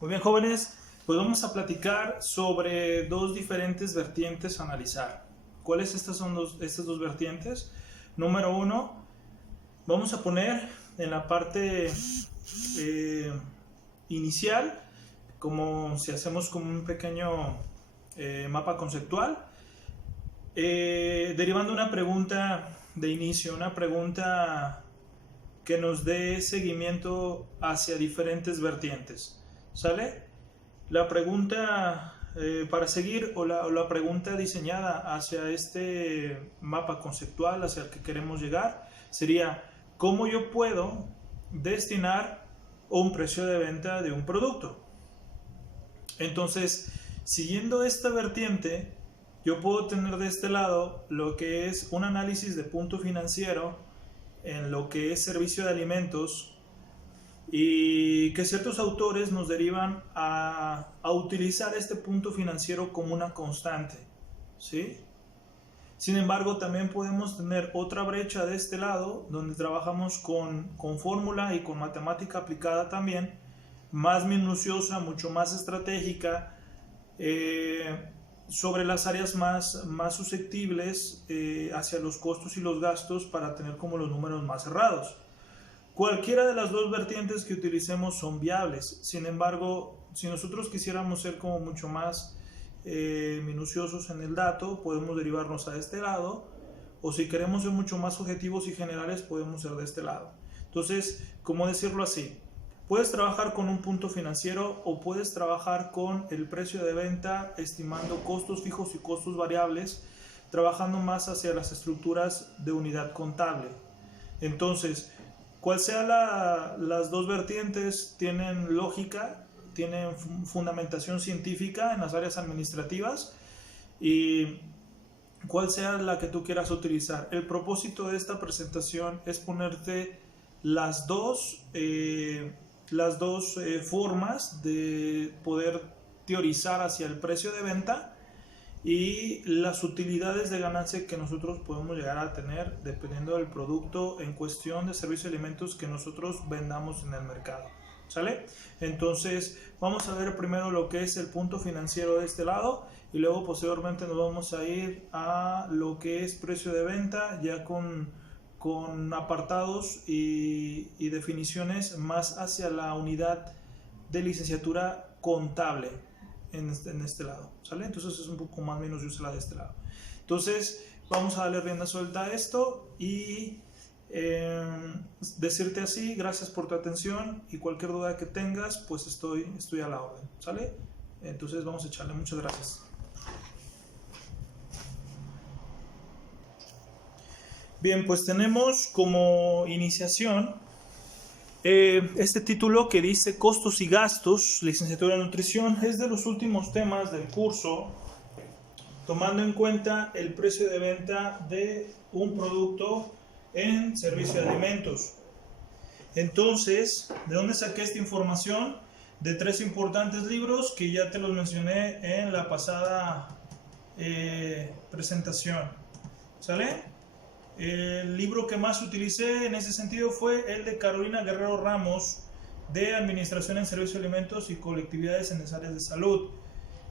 Muy bien, jóvenes, pues vamos a platicar sobre dos diferentes vertientes a analizar. ¿Cuáles son estas dos vertientes? Número uno, vamos a poner en la parte inicial, como si hacemos como un pequeño mapa conceptual, derivando una pregunta de inicio, una pregunta que nos dé seguimiento hacia diferentes vertientes. ¿Sale? La pregunta para seguir o la pregunta diseñada hacia este mapa conceptual, hacia el que queremos llegar, sería ¿cómo yo puedo destinar un precio de venta de un producto? Entonces, siguiendo esta vertiente, yo puedo tener de este lado lo que es un análisis de punto financiero en lo que es servicio de alimentos, y que ciertos autores nos derivan a utilizar este punto financiero como una constante, ¿sí? Sin embargo, también podemos tener otra brecha de este lado, donde trabajamos con fórmula y con matemática aplicada también, más minuciosa, mucho más estratégica, sobre las áreas más susceptibles hacia los costos y los gastos para tener como los números más cerrados. Cualquiera de las dos vertientes que utilicemos son viables. Sin embargo, si nosotros quisiéramos ser como mucho más minuciosos en el dato, podemos derivarnos a este lado, o si queremos ser mucho más objetivos y generales, podemos ser de este lado. Entonces, ¿cómo decirlo así? Puedes trabajar con un punto financiero o puedes trabajar con el precio de venta, estimando costos fijos y costos variables, trabajando más hacia las estructuras de unidad contable. Entonces, cual sea las dos vertientes, tienen lógica, tienen fundamentación científica en las áreas administrativas, y cual sea la que tú quieras utilizar. El propósito de esta presentación es ponerte las dos formas de poder teorizar hacia el precio de venta y las utilidades de ganancia que nosotros podemos llegar a tener dependiendo del producto en cuestión de servicios y alimentos que nosotros vendamos en el mercado. ¿Sale? Entonces vamos a ver primero lo que es el punto financiero de este lado, y luego posteriormente nos vamos a ir a lo que es precio de venta, ya con apartados y definiciones más hacia la unidad de licenciatura contable en este lado, ¿sale? Entonces es un poco más minuciosa la de este lado. Entonces vamos a darle rienda suelta a esto y decirte así: gracias por tu atención, y cualquier duda que tengas, pues estoy a la orden, ¿sale? Entonces vamos a echarle. Muchas gracias. Bien, pues tenemos como iniciación este título que dice Costos y Gastos, licenciatura en nutrición. Es de los últimos temas del curso, tomando en cuenta el precio de venta de un producto en servicio de alimentos. Entonces, ¿de dónde saqué esta información? De tres importantes libros que ya te los mencioné en la pasada presentación, ¿sale? El libro que más utilicé en ese sentido fue el de Carolina Guerrero Ramos, de Administración en Servicios de Alimentos y Colectividades en las Áreas de Salud.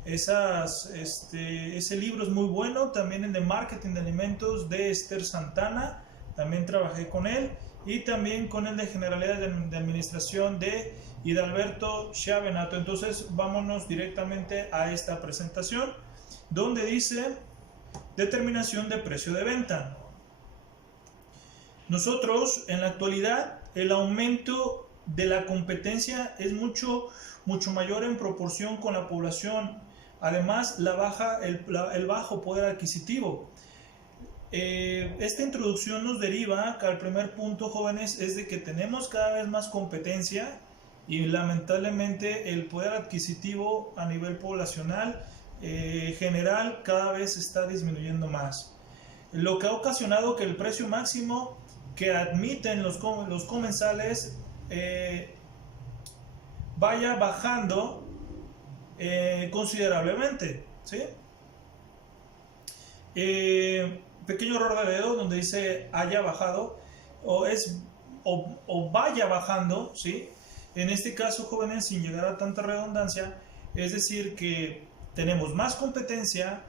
Ese libro es muy bueno. También el de Marketing de Alimentos de Esther Santana, también trabajé con él, y también con el de Generalidades de Administración de Hidalberto Chiavenato. Entonces vámonos directamente a esta presentación, donde dice determinación de precio de venta. Nosotros, en la actualidad, el aumento de la competencia es mucho mayor en proporción con la población. Además, el bajo poder adquisitivo. Esta introducción nos deriva que el primer punto, jóvenes, es de que tenemos cada vez más competencia, y lamentablemente el poder adquisitivo a nivel poblacional general cada vez está disminuyendo más, lo que ha ocasionado que el precio máximo que admiten los comensales vaya bajando considerablemente, ¿sí? Pequeño error de dedo donde dice haya bajado, o vaya bajando, ¿sí? En este caso, jóvenes, sin llegar a tanta redundancia, es decir que tenemos más competencia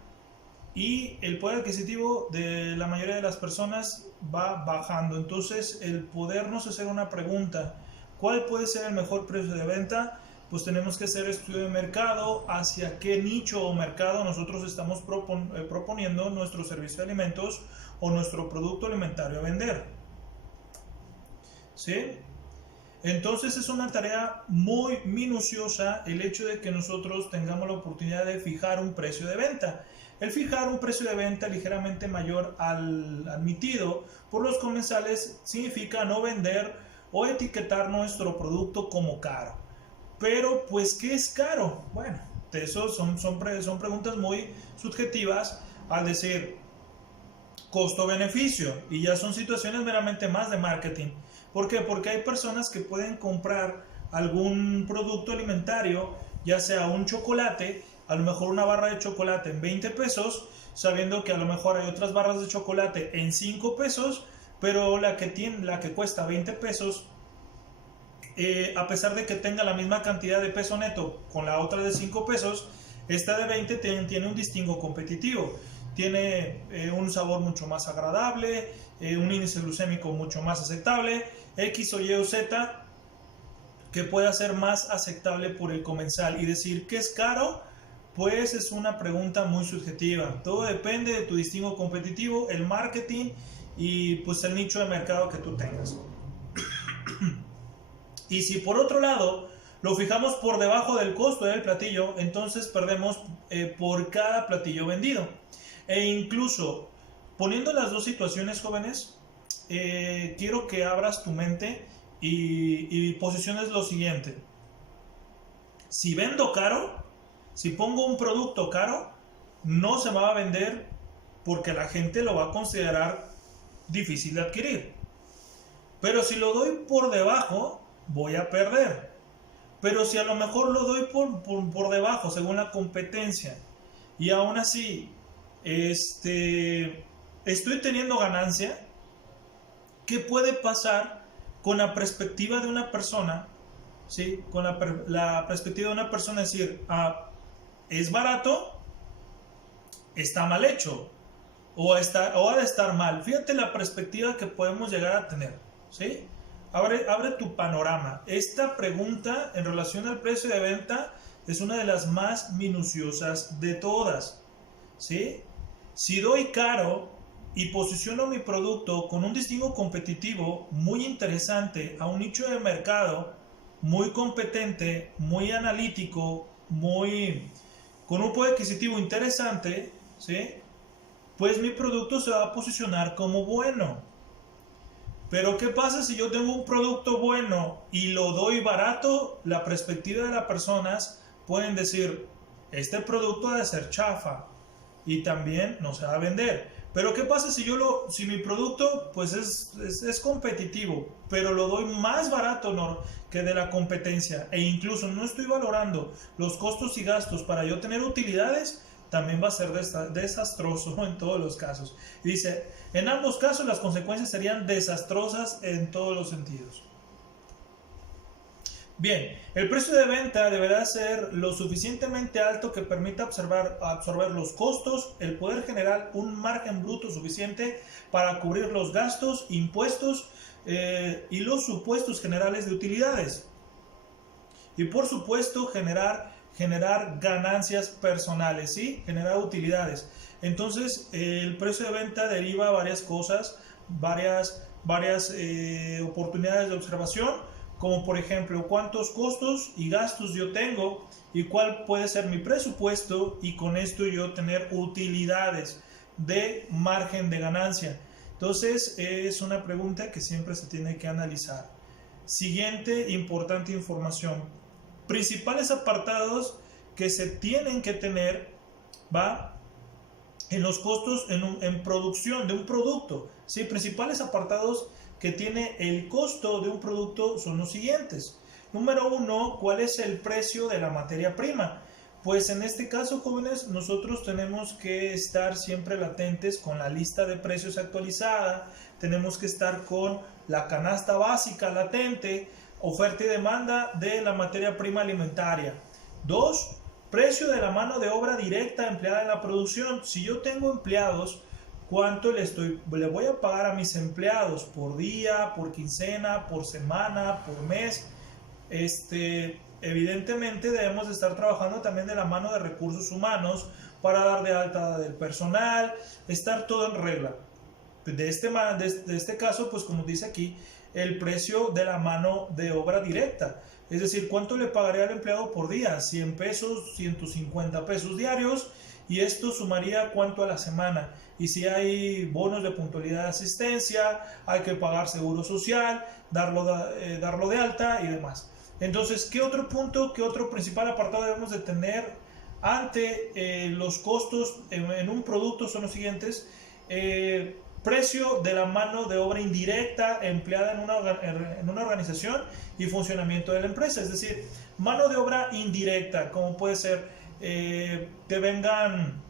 y el poder adquisitivo de la mayoría de las personas va bajando. Entonces, el podernos hacer una pregunta, ¿cuál puede ser el mejor precio de venta? Pues tenemos que hacer estudio de mercado, hacia qué nicho o mercado nosotros estamos proponiendo nuestro servicio de alimentos o nuestro producto alimentario a vender. ¿Sí? Entonces es una tarea muy minuciosa el hecho de que nosotros tengamos la oportunidad de fijar un precio de venta. El fijar un precio de venta ligeramente mayor al admitido por los comensales significa no vender o etiquetar nuestro producto como caro. Pero, pues, ¿qué es caro? Bueno, eso son preguntas muy subjetivas al decir costo-beneficio, y ya son situaciones meramente más de marketing. ¿Por qué? Porque hay personas que pueden comprar algún producto alimentario, ya sea un chocolate, a lo mejor una barra de chocolate en 20 pesos, sabiendo que a lo mejor hay otras barras de chocolate en 5 pesos, pero la que cuesta 20 pesos, a pesar de que tenga la misma cantidad de peso neto con la otra de 5 pesos, esta de 20 tiene un distingo competitivo. Tiene un sabor mucho más agradable, un índice glucémico mucho más aceptable, X o Y o Z, que pueda ser más aceptable por el comensal. Y decir que es caro, pues es una pregunta muy subjetiva. Todo depende de tu distingo competitivo, el marketing y pues el nicho de mercado que tú tengas. Y si por otro lado lo fijamos por debajo del costo del platillo, entonces perdemos por cada platillo vendido. E incluso poniendo las dos situaciones, jóvenes, quiero que abras tu mente y posiciones lo siguiente. Si vendo caro, si pongo un producto caro, no se me va a vender porque la gente lo va a considerar difícil de adquirir. Pero si lo doy por debajo, voy a perder. Pero si a lo mejor lo doy por debajo, según la competencia, y aún así estoy teniendo ganancia, ¿qué puede pasar con la perspectiva de una persona? ¿Sí? Con la perspectiva de una persona, es decir, es barato, está mal hecho, o ha de estar mal. Fíjate la perspectiva que podemos llegar a tener, ¿sí? Abre tu panorama. Esta pregunta en relación al precio de venta es una de las más minuciosas de todas, ¿sí? Si doy caro y posiciono mi producto con un distingo competitivo muy interesante a un nicho de mercado muy competente, muy analítico, con un poder adquisitivo interesante, ¿sí? Pues mi producto se va a posicionar como bueno. Pero ¿qué pasa si yo tengo un producto bueno y lo doy barato? La perspectiva de las personas pueden decir, este producto ha de ser chafa y también no se va a vender. Pero ¿qué pasa si mi producto pues es competitivo, pero lo doy más barato que de la competencia, e incluso no estoy valorando los costos y gastos para yo tener utilidades? También va a ser desastroso en todos los casos. Dice, en ambos casos las consecuencias serían desastrosas en todos los sentidos. Bien, el precio de venta deberá ser lo suficientemente alto que permita absorber los costos, el poder generar un margen bruto suficiente para cubrir los gastos, impuestos y los supuestos generales de utilidades. Y por supuesto generar ganancias personales, ¿sí? Generar utilidades. Entonces, el precio de venta deriva varias cosas, varias oportunidades de observación, como por ejemplo, cuántos costos y gastos yo tengo y cuál puede ser mi presupuesto, y con esto yo tener utilidades de margen de ganancia. Entonces, es una pregunta que siempre se tiene que analizar. Siguiente importante información. Principales apartados que se tienen que tener, ¿va? En los costos en producción de un producto, ¿sí? Principales apartados que tiene el costo de un producto son los siguientes. Número 1, ¿cuál es el precio de la materia prima? Pues en este caso, jóvenes, nosotros tenemos que estar siempre latentes con la lista de precios actualizada, tenemos que estar con la canasta básica latente, oferta y demanda de la materia prima alimentaria. 2, precio de la mano de obra directa empleada en la producción. Si yo tengo empleados, ¿cuánto le voy a pagar a mis empleados por día, por quincena, por semana, por mes? Evidentemente debemos de estar trabajando también de la mano de recursos humanos para dar de alta del personal, estar todo en regla. De este caso, pues como dice aquí, el precio de la mano de obra directa. Es decir, ¿cuánto le pagaré al empleado por día? 100 pesos, 150 pesos diarios, y esto sumaría cuánto a la semana. Y si hay bonos de puntualidad de asistencia, hay que pagar seguro social, darlo de alta y demás. Entonces, ¿qué otro punto, qué otro principal apartado debemos de tener ante los costos en un producto? Son los siguientes. Precio de la mano de obra indirecta empleada en una organización y funcionamiento de la empresa. Es decir, mano de obra indirecta, como puede ser que vengan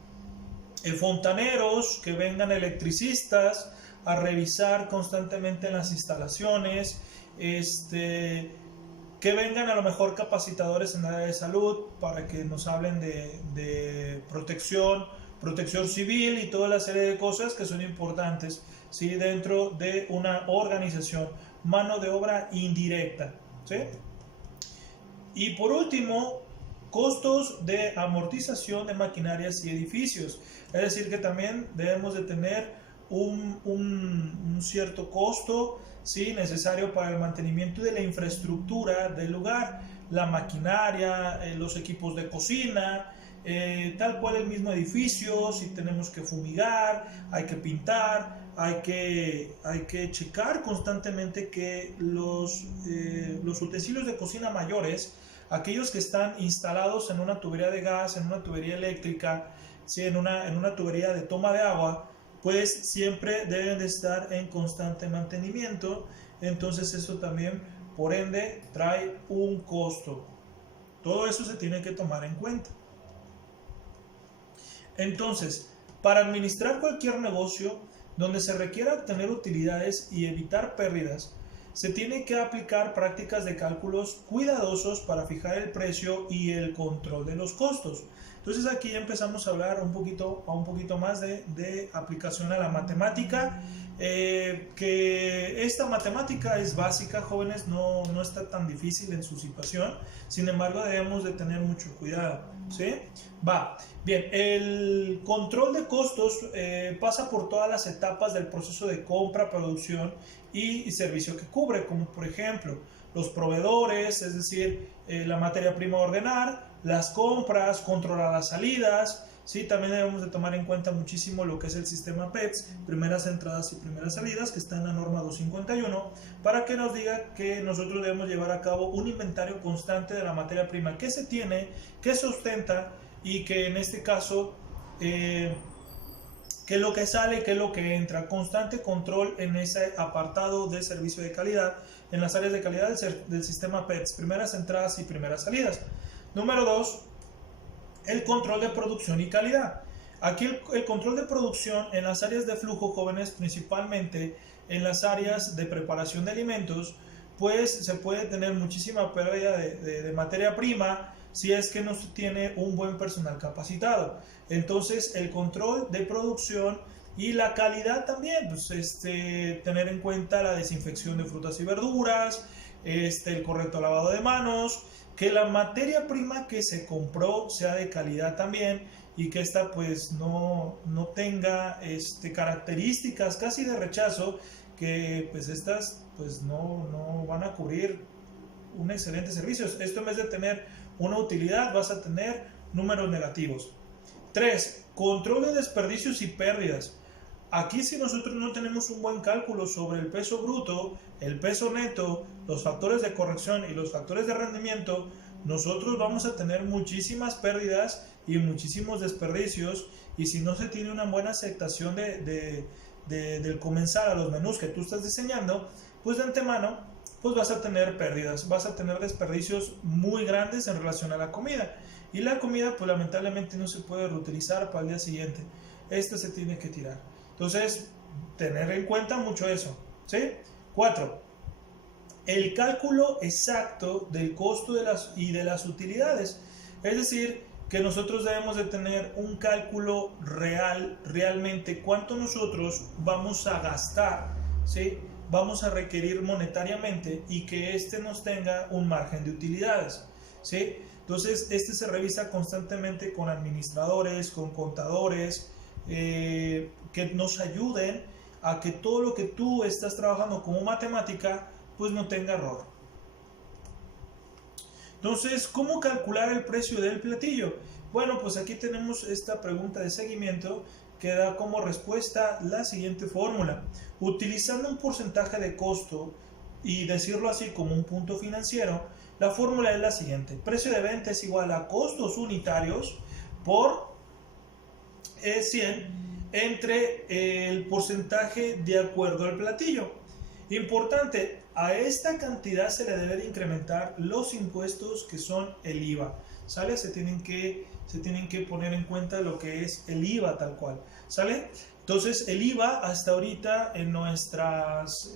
fontaneros, que vengan electricistas a revisar constantemente las instalaciones, que vengan a lo mejor capacitadores en el área de salud para que nos hablen de protección civil y toda la serie de cosas que son importantes, ¿sí?, dentro de una organización. Mano de obra indirecta, ¿sí? Y por último, costos de amortización de maquinarias y edificios. Es decir, que también debemos de tener un cierto costo, ¿sí?, necesario para el mantenimiento de la infraestructura del lugar, la maquinaria, los equipos de cocina, tal cual el mismo edificio. Si tenemos que fumigar, hay que pintar, hay que checar constantemente que los utensilios de cocina mayores, aquellos que están instalados en una tubería de gas, en una tubería eléctrica, ¿sí?, en una tubería de toma de agua, pues siempre deben de estar en constante mantenimiento. Entonces eso también, por ende, trae un costo. Todo eso se tiene que tomar en cuenta. Entonces, para administrar cualquier negocio donde se requiera obtener utilidades y evitar pérdidas, se tiene que aplicar prácticas de cálculos cuidadosos para fijar el precio y el control de los costos. Entonces aquí ya empezamos a hablar un poquito más de aplicación a la matemática, que esta matemática es básica, jóvenes, no está tan difícil en su situación. Sin embargo, debemos de tener mucho cuidado, ¿sí? Bien, el control de costos pasa por todas las etapas del proceso de compra, producción y servicio que cubre, como por ejemplo los proveedores, es decir, la materia prima a ordenar, las compras, controlar las salidas, ¿sí? También debemos de tomar en cuenta muchísimo lo que es el sistema PEPS, primeras entradas y primeras salidas, que está en la norma 251, para que nos diga que nosotros debemos llevar a cabo un inventario constante de la materia prima que se tiene, que se ostenta, y que en este caso qué es lo que sale, qué es lo que entra. Constante control en ese apartado de servicio de calidad, en las áreas de calidad del sistema PEPS, primeras entradas y primeras salidas. Número 2, el control de producción y calidad. Aquí el control de producción en las áreas de flujo, jóvenes, principalmente en las áreas de preparación de alimentos, pues se puede tener muchísima pérdida de materia prima si es que no se tiene un buen personal capacitado. Entonces el control de producción y la calidad también, pues tener en cuenta la desinfección de frutas y verduras, el correcto lavado de manos, que la materia prima que se compró sea de calidad también, y que esta pues no tenga características casi de rechazo, que pues estas pues no van a cubrir un excelente servicio. Esto, en vez de tener una utilidad, vas a tener números negativos. 3, control de desperdicios y pérdidas. Aquí, si nosotros no tenemos un buen cálculo sobre el peso bruto, el peso neto, los factores de corrección y los factores de rendimiento, nosotros vamos a tener muchísimas pérdidas y muchísimos desperdicios. Y si no se tiene una buena aceptación del comensal a los menús que tú estás diseñando, pues de antemano pues vas a tener pérdidas, vas a tener desperdicios muy grandes en relación a la comida. Y la comida pues lamentablemente no se puede reutilizar para el día siguiente. Esta se tiene que tirar. Entonces, tener en cuenta mucho eso, ¿sí? 4. el cálculo exacto del costo y de las utilidades. Es decir, que nosotros debemos de tener un cálculo real, realmente cuánto nosotros vamos a gastar, ¿sí? Vamos a requerir monetariamente y que nos tenga un margen de utilidades, ¿sí? Entonces, se revisa constantemente con administradores, con contadores, que nos ayuden a que todo lo que tú estás trabajando como matemática, pues no tenga error. Entonces, ¿cómo calcular el precio del platillo? Bueno, pues aquí tenemos esta pregunta de seguimiento que da como respuesta la siguiente fórmula. Utilizando un porcentaje de costo y decirlo así como un punto financiero, la fórmula es la siguiente. Precio de venta es igual a costos unitarios por 100 entre el porcentaje de acuerdo al platillo. Importante, a esta cantidad se le debe de incrementar los impuestos que son el IVA, ¿sale? Se tienen que poner en cuenta lo que es el IVA tal cual, ¿sale? Entonces el IVA hasta ahorita en nuestras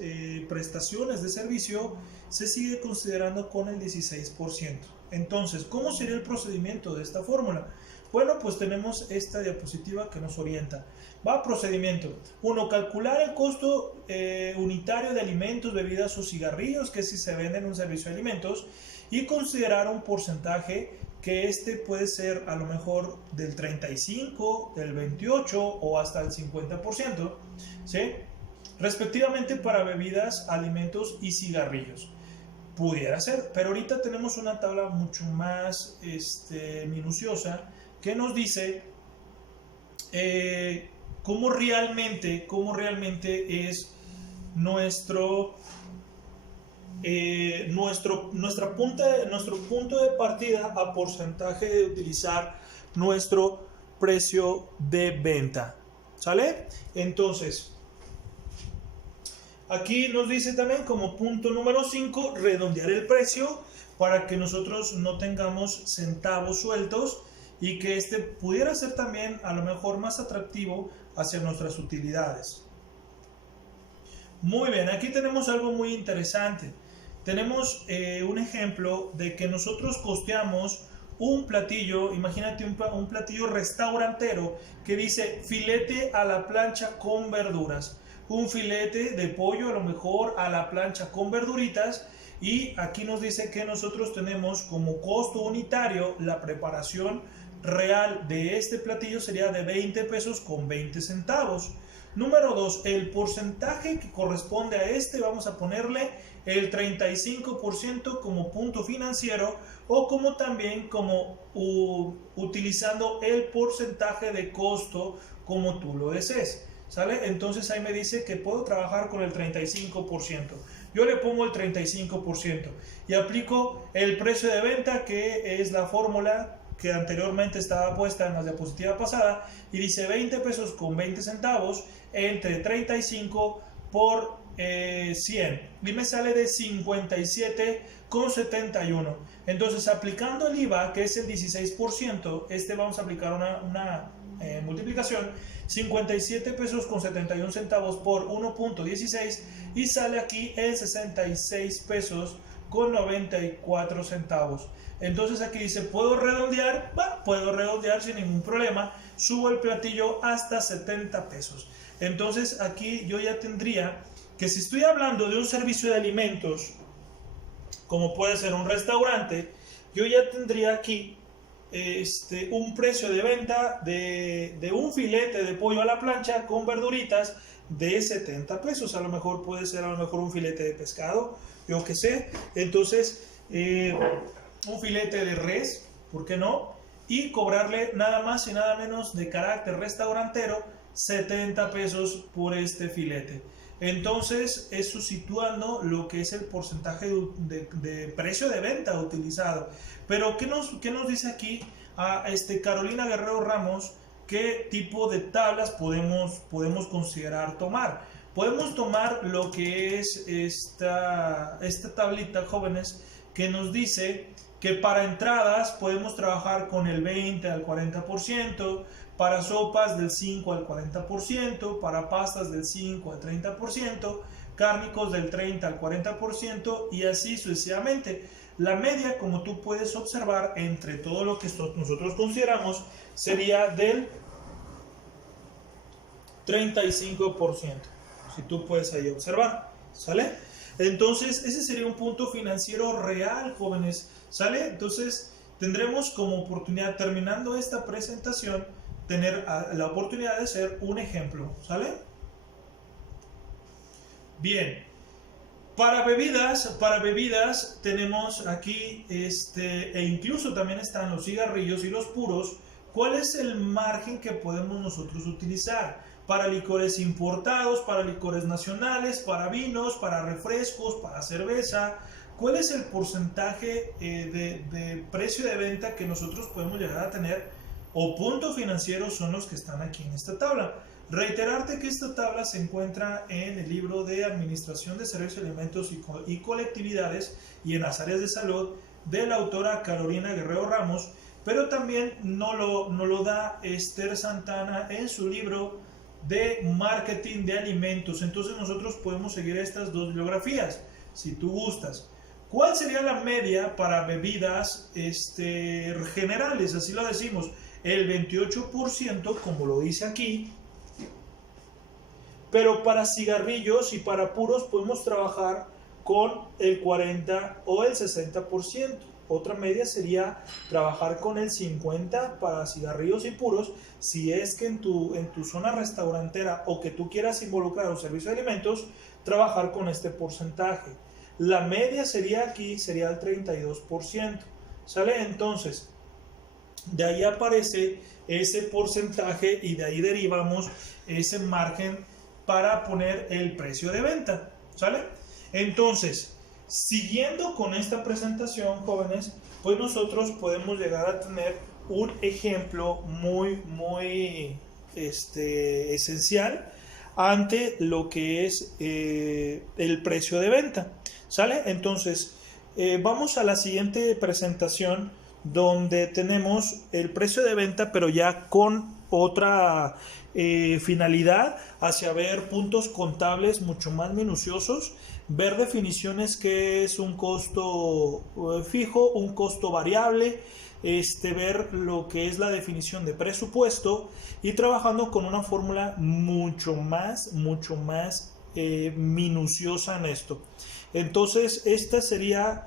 prestaciones de servicio se sigue considerando con el 16%. Entonces, ¿cómo sería el procedimiento de esta fórmula? Bueno, pues tenemos esta diapositiva que nos orienta. Va, procedimiento. 1. Calcular el costo unitario de alimentos, bebidas o cigarrillos, que si se venden en un servicio de alimentos, y considerar un porcentaje que puede ser a lo mejor del 35, del 28 o hasta el 50%, ¿sí? Respectivamente para bebidas, alimentos y cigarrillos. Pudiera ser, pero ahorita tenemos una tabla mucho más minuciosa que nos dice cómo realmente es nuestro punto de partida a porcentaje de utilizar nuestro precio de venta, ¿sale? Entonces, aquí nos dice también como punto número 5, redondear el precio para que nosotros no tengamos centavos sueltos y que pudiera ser también a lo mejor más atractivo hacia nuestras utilidades. Muy bien, aquí tenemos algo muy interesante. Tenemos un ejemplo de que nosotros costeamos un platillo, imagínate un platillo restaurantero que dice filete a la plancha con verduras. Un filete de pollo a lo mejor a la plancha con verduritas, y aquí nos dice que nosotros tenemos como costo unitario la preparación real de este platillo sería de 20 pesos con 20 centavos. Número 2, el porcentaje que corresponde a vamos a ponerle el 35% como punto financiero o como también como utilizando el porcentaje de costo como tú lo desees, ¿sale? Entonces ahí me dice que puedo trabajar con el 35%. Yo le pongo el 35% y aplico el precio de venta, que es la fórmula que anteriormente estaba puesta en la diapositiva pasada, y dice 20 pesos con 20 centavos entre 35 por 100 y me sale de 57,71. Entonces, aplicando el IVA, que es el 16%, vamos a aplicar una multiplicación, 57 pesos con 71 centavos por 1.16 y sale aquí en 66 pesos con 94 centavos. Entonces aquí dice, ¿puedo redondear? Bueno, puedo redondear sin ningún problema. Subo el platillo hasta 70 pesos. Entonces aquí yo ya tendría que, si estoy hablando de un servicio de alimentos, como puede ser un restaurante, yo ya tendría aquí un precio de venta de un filete de pollo a la plancha con verduritas de 70 pesos. A lo mejor puede ser un filete de pescado, yo qué sé. Entonces, un filete de res, ¿por qué no? Y cobrarle nada más y nada menos de carácter restaurantero 70 pesos por este filete. Entonces, eso situando lo que es el porcentaje de precio de venta utilizado. Pero, ¿qué nos dice aquí a Carolina Guerrero Ramos? ¿Qué tipo de tablas podemos considerar tomar? Podemos tomar lo que es esta tablita, jóvenes, que nos dice que para entradas podemos trabajar con el 20 al 40%, para sopas del 5 al 40%, para pastas del 5 al 30%, cárnicos del 30 al 40% y así sucesivamente. La media, como tú puedes observar, entre todo lo que nosotros consideramos, sería del 35%, si tú puedes ahí observar, ¿sale? Entonces, ese sería un punto financiero real, jóvenes, ¿sale? Entonces, tendremos como oportunidad, terminando esta presentación, tener la oportunidad de hacer un ejemplo, ¿sale? Bien, para bebidas tenemos aquí, e incluso también están los cigarrillos y los puros. ¿Cuál es el margen que podemos nosotros utilizar? Para licores importados, para licores nacionales, para vinos, para refrescos, para cerveza. ¿Cuál es el porcentaje de precio de venta que nosotros podemos llegar a tener? O puntos financieros son los que están aquí en esta tabla. Reiterarte que esta tabla se encuentra en el libro de Administración de Servicios de Alimentos y Colectividades y en las áreas de salud de la autora Carolina Guerrero Ramos, pero también nos lo da Esther Santana en su libro de Marketing de Alimentos. Entonces nosotros podemos seguir estas dos bibliografías, si tú gustas. ¿Cuál sería la media para bebidas generales? Así lo decimos, el 28%, como lo dice aquí. Pero para cigarrillos y para puros podemos trabajar con el 40 o el 60%. Otra media sería trabajar con el 50% para cigarrillos y puros, si es que en tu zona restaurantera o que tú quieras involucrar un servicio de alimentos, trabajar con este porcentaje. La media sería aquí, sería el 32%. ¿Sale? Entonces, de ahí aparece ese porcentaje y de ahí derivamos ese margen para poner el precio de venta, ¿sale? Entonces, siguiendo con esta presentación, jóvenes, pues nosotros podemos llegar a tener un ejemplo muy esencial ante lo que es el precio de venta, ¿sale? Entonces, vamos a la siguiente presentación donde tenemos el precio de venta, pero ya con otra finalidad hacia ver puntos contables mucho más minuciosos, ver definiciones que es un costo fijo, un costo variable, ver lo que es la definición de presupuesto y trabajando con una fórmula mucho más minuciosa en esto. Entonces esta sería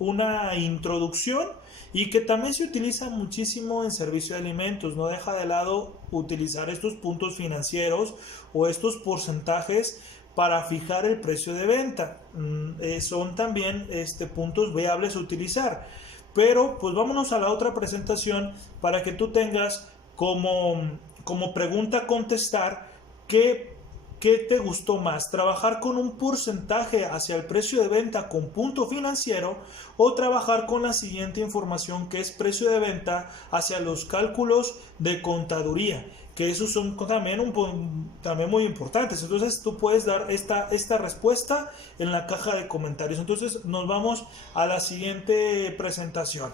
una introducción y que también se utiliza muchísimo en servicio de alimentos. No deja de lado utilizar estos puntos financieros o estos porcentajes para fijar el precio de venta. Son también puntos viables a utilizar. Pero pues vámonos a la otra presentación para que tú tengas como pregunta a contestar ¿qué te gustó más? ¿Trabajar con un porcentaje hacia el precio de venta con punto financiero o trabajar con la siguiente información que es precio de venta hacia los cálculos de contaduría? Que esos son también muy importantes. Entonces tú puedes dar esta respuesta en la caja de comentarios. Entonces nos vamos a la siguiente presentación.